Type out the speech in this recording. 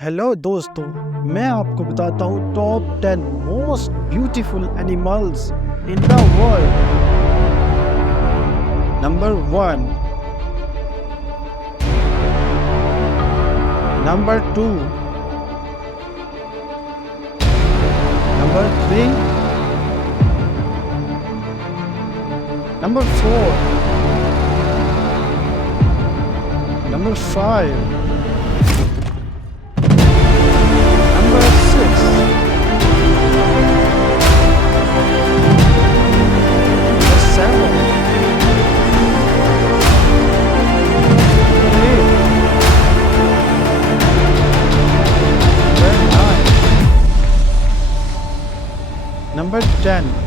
Hello दोस्तों, मैं आपको बताता हूँ top 10 most beautiful animals in the world. Number 1, number 2, number 3, number 4, number 5, number 6, number 7, number 8, number 9, number 10.